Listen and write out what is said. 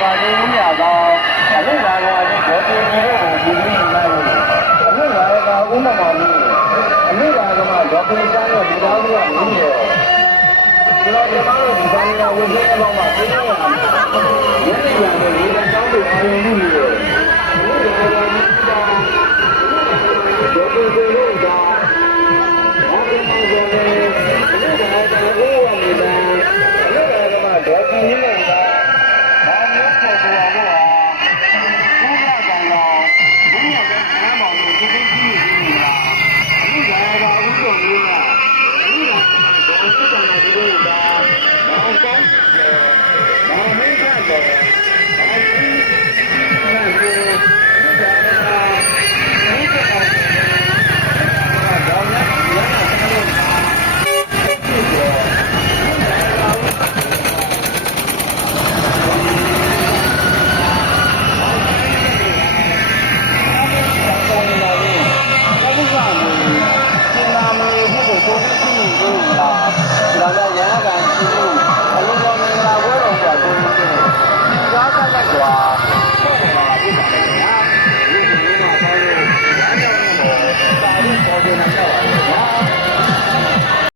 ပါနေဦးရကောင်အလို့လာကောင်ဒီဒေါ်တင်ကြီးတို့ကိုဒီလိုနိုင်လို့အလို့လာကောင်ဥမ္မာကြီးအလို့လာကောင်ဒေါ်တင်ချမ်းရဲ့ဒီသားလေးကမင်းရဲ့ကျွန်တော်ဒီမှာလို့ဒီသားလေးကဝင်ခဲ့အောင်မှာပြင်းရအောင်ရင်းနေရတယ်ဒီတောင်းလို့အာရုံမှုရဲ့အလို့လာကောင်ဒီသားဒေါ်တင်ကြီးတို့က မောင်ကောင်းတယ်မောင်မင်းကတော့